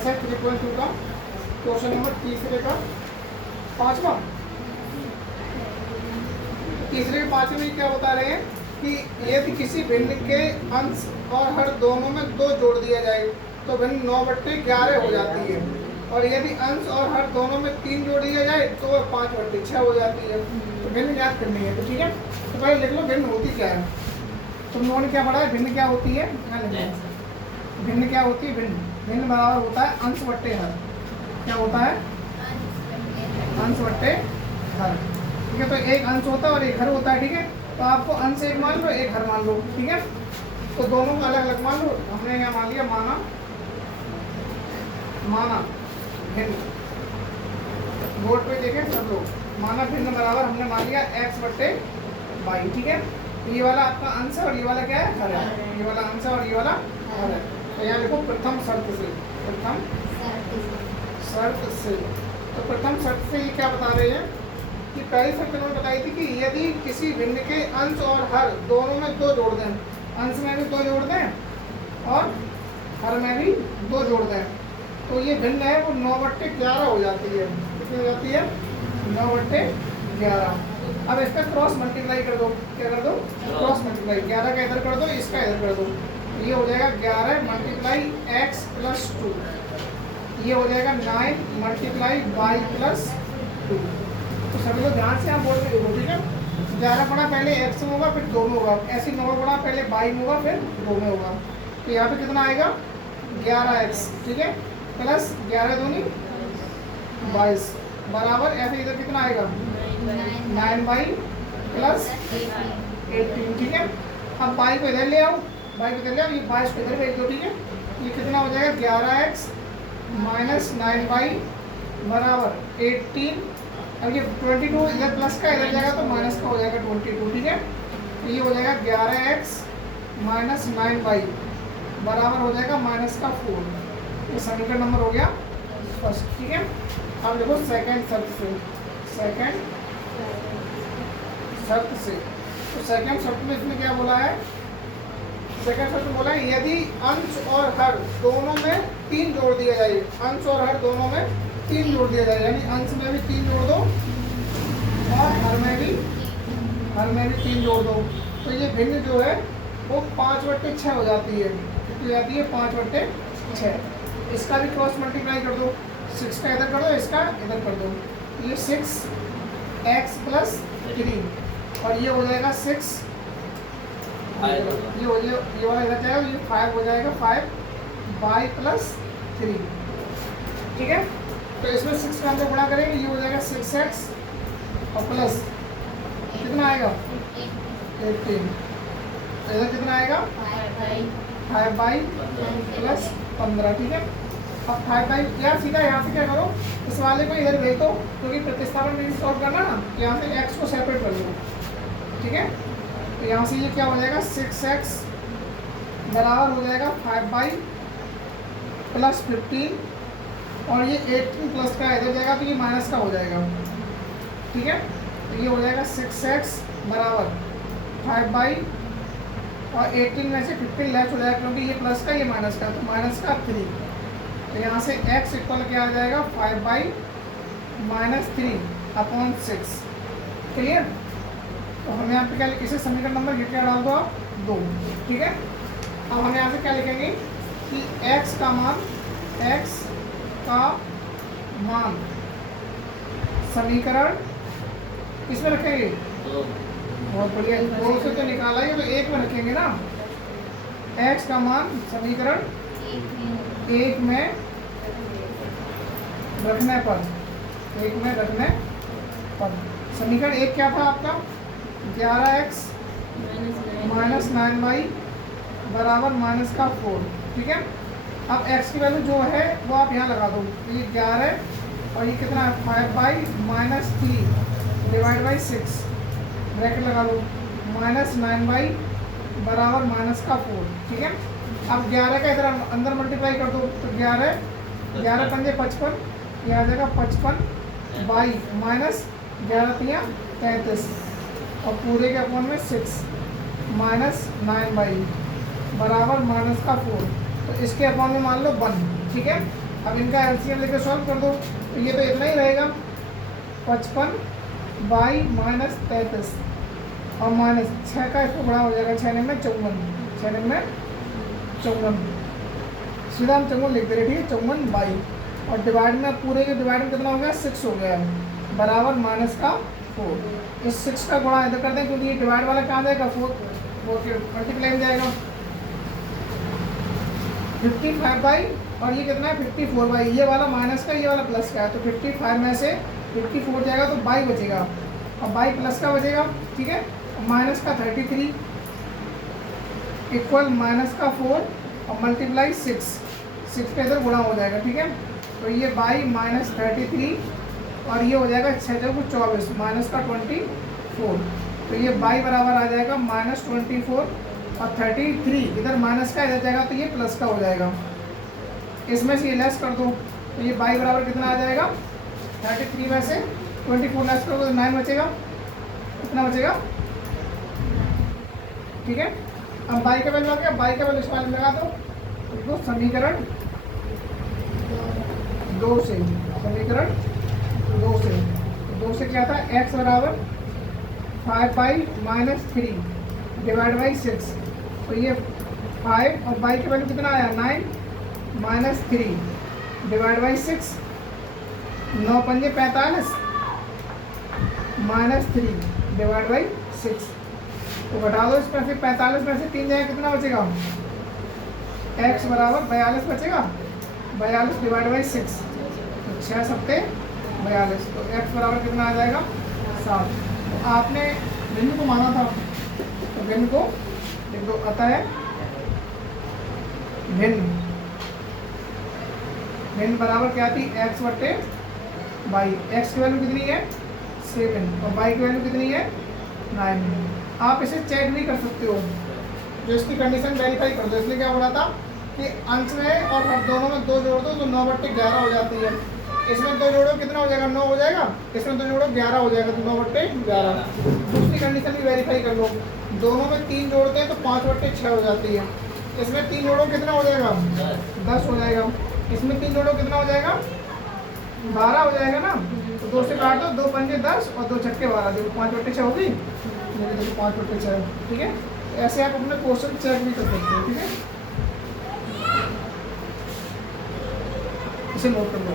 Exercise 3.2 का question number तीसरे का पांचवा। तीसरे के पांचवे में क्या बता रहे हैं कि यदि किसी भिन्न के अंश और हर दोनों में 2 जोड़ दिया जाए तो भिन्न 9/11 हो जाती है, और यदि अंश और हर दोनों में 3 जोड़ दिया जाए तो वह 5/6 हो जाती है। तो भिन्न ज्ञात करनी है। तो ठीक है, तो पहले लिख लो भिन्न होती क्या है। तुम लोगों ने क्या पढ़ा है, भिन्न क्या होती है? भिन्न क्या होती है? भिन्न बराबर होता है अंश बट्टे हर। क्या होता है? अंश बट्टे हर। ठीक है, तो एक अंश होता है और एक हर होता है। ठीक है, तो आपको अंश एक मान लो, एक हर मान लो। ठीक है, तो दोनों को अलग अलग मान लो। हमने यहाँ मान लिया माना भिन्न। बोर्ड पे देखें सब लोग, माना भिन्न बराबर हमने मान लिया x/y। ठीक है, ये वाला आपका अंश है और ये वाला क्या है? हर है। ये वाला अंश है और ये वाला हर है। तो यहाँ देखो प्रथम शर्त से, प्रथम शर्त से। तो प्रथम शर्त से ये क्या बता रहे हैं कि पहली शर्त उन्होंने बताई थी कि यदि किसी भिन्न के अंश और हर दोनों में 2 जोड़ दें, अंश में भी 2 जोड़ दें और हर में भी 2 जोड़ दें, तो ये भिन्न है वो 9/11 हो जाती है। कितनी हो जाती है? 9/11। अब इसका क्रॉस मल्टीप्लाई कर दो। क्या कर दो? Cross multiply. 11 का इधर कर दो, इसका इधर कर दो। ये हो जाएगा 11 × x + 2। ये हो जाएगा 9 × y + 2। तो सभी लोग ध्यान से आप बोल रहे हो। ठीक है, 11 गुणा पहले x में होगा फिर 2 में होगा, ऐसे 9 गुणा पहले y में होगा फिर 2 में होगा। तो यहाँ पे कितना आएगा? 11x। ठीक है, प्लस 11 दूनी 22 बराबर ऐसे इधर कितना आएगा? 9y + 18। ठीक है, अब y को इधर ले आओ, y को इधर ले आओ, ये 22 को इधर भेज दो। ठीक है, ये कितना हो जाएगा? 11x - 9y बराबर 18। अब ये 22 इधर प्लस का इधर जाएगा तो माइनस का हो जाएगा 22। ठीक है, तो ये हो जाएगा 11x - 9y बराबर हो जाएगा -4। ये समीकरण नंबर हो गया फर्स्ट। ठीक है, अब देखो सेकंड शर्त से। सेकंड शर्त से, तो सेकंड शर्त में इसने क्या बोला है? सेकंड शर्त में बोला है यदि अंश और हर दोनों में 3 जोड़ दिया जाए, अंश और हर दोनों में 3 जोड़ दिया जाए, यानी अंश में भी 3 जोड़ दो और हर में भी 3 जोड़ दो, तो ये भिन्न जो है वो 5/6 हो जाती है। कितनी हो जाती है? 5/6। इसका भी क्रॉस मल्टीप्लाई कर दो, 6 का इधर कर दो, इसका इधर कर दो। ये 6x + 3 और ये हो जाएगा 6, ये वाला इधर जाएगा, ये 5 हो जाएगा, 5y + 3। ठीक है, तो इसमें 6 का हम लोग गुणा करेंगे, ये हो जाएगा 6x और प्लस कितना आएगा? 18। इधर कितना आएगा? 5y + 15। ठीक है, अब 5y यार सीधा यहाँ से क्या करो, इस वाले को इधर भेज दो, क्योंकि प्रतिस्थापन में सॉल्व करना ना, यहाँ से x को सेपरेट कर लो। ठीक है, तो यहाँ से ये क्या हो जाएगा? 6x बराबर हो जाएगा 5y + 15 और ये 18 प्लस का इधर जाएगा तो ये माइनस का हो जाएगा। ठीक है, तो ये हो जाएगा 6x बराबर 5y और 18 में से 15 लेस हो जाएगा, क्योंकि ये प्लस का ये माइनस का, तो -3। तो यहाँ से x इक्वल क्या आ जाएगा? 5y - 3/6। क्लियर? तो हम यहाँ पे क्या लिखे? इसे समीकरण नंबर ये क्या डाल दो आप? 2। ठीक है, अब हम यहाँ से क्या लिखेंगे कि x का मान समीकरण किसमें रखेंगे? बहुत बढ़िया, 2 से तो निकाला ही, तो 1 में रखेंगे ना। x का मान समीकरण 1 में रखने पर, समीकरण 1 क्या था आपका? 11x - 9y बराबर -4। ठीक है, अब x की वैल्यू जो है वो आप यहाँ लगा दो, तो ये 11 और ये कितना है? 5y - 3 / 6 ब्रैकेट लगा दो, -9y बराबर -4। ठीक है, अब 11 का इधर अंदर मल्टीप्लाई कर दो, तो 11 पंजे 55, ये आ जाएगा 55y - 11 तिया 33 और पूरे के अपॉन में 6 -9y बराबर -4। तो इसके अपॉन में मान लो 1। ठीक है, अब इनका एलसीएम लेकर सॉल्व कर दो, तो ये तो इतना ही रहेगा 55 बाई माइनस 33 और माइनस 6 का इसको बड़ा हो जाएगा, 6 में 54, 6 में 54, सीधा हम 54 लिख दे रहे, ठीक है 54 बाई, और डिवाइड में पूरे के डिवाइड में कितना हो गया 6 हो गया है, बराबर माइनस का 4। इस 6 का गुणा इधर कर दें क्योंकि ये डिवाइड वाला कहाँ जाएगा 4 के मल्टीप्लाई में जाएगा, 55 बाई, और ये कितना है 54 बाई, ये वाला माइनस का ये वाला प्लस का है, तो 55 में से 54 जाएगा तो बाई बचेगा, और बाई प्लस का बचेगा, ठीक है, माइनस का 33 इक्वल माइनस का 4 और मल्टीप्लाई 6 का इधर गुणा हो जाएगा, ठीक है, तो ये बाई माइनस 33 और ये हो जाएगा 6 को 24 माइनस का 24, तो ये बाई बराबर आ जाएगा माइनस 24 और 33 इधर माइनस का इधर जाएगा तो ये प्लस का हो जाएगा, इसमें से ये लेस कर दो तो ये बाई बराबर कितना आ जाएगा 33 में से 24 लेस करोगे तो 9 बचेगा, कितना बचेगा, ठीक है। अब बाई का वैल्यू आ गया, बाई का वैल्यू इस वाले में लगा दो, तो समीकरण 2 से, समीकरण 2 से क्या था, x बराबर 5 बाई माइनस 3 डिवाइड बाई 6, तो ये 5 और बाई का वैल्यू कितना आया 9 माइनस 3 डिवाइड बाई 6, 9 पंजे 45 माइनस 3 डिवाइड बाई 6, तो घटा दो इसमें, फिर 45 में से 3 जाए कितना बचेगा, x बराबर 42 बचेगा, 42 डिवाइड बाई 6, तो 6 सत्ते 42, तो x बराबर कितना आ जाएगा 7। तो आपने भिन्न को माना था, तो भिन्न को लिख दो, आता है भिन्न बराबर क्या थी x बटे बाई, x की वैल्यू कितनी है 7 और बाई की वैल्यू कितनी है 9। आप इसे चेक भी कर सकते हो, जो इसकी कंडीशन वेरीफाई कर दो, इसलिए क्या बोला था कि अंश में और दोनों में 2 जोड़ दो तो 9 बटे 11 हो जाती है, इसमें 2 जोड़ो कितना हो जाएगा 9 हो जाएगा, इसमें 2 जोड़ो 11 हो जाएगा, तो 9 बटे 11। दूसरी कंडीशन भी वेरीफाई कर लो, दोनों में 3 जोड़ते हैं तो 5 बटे 6 हो जाती है, इसमें 3 जोड़ो कितना हो जाएगा 10 हो जाएगा, इसमें 3 जोड़ो कितना हो जाएगा 12 हो जाएगा ना, तो 2 से काट दो, 2 पंजे 10 और 2 छक्के 12, देखो 5 बटे 6 होगी, देखो 5 बटे 6, ठीक है। ऐसे आप अपने क्वेश्चन चेक भी कर सकते हो, ठीक है, इसे नोट कर लो।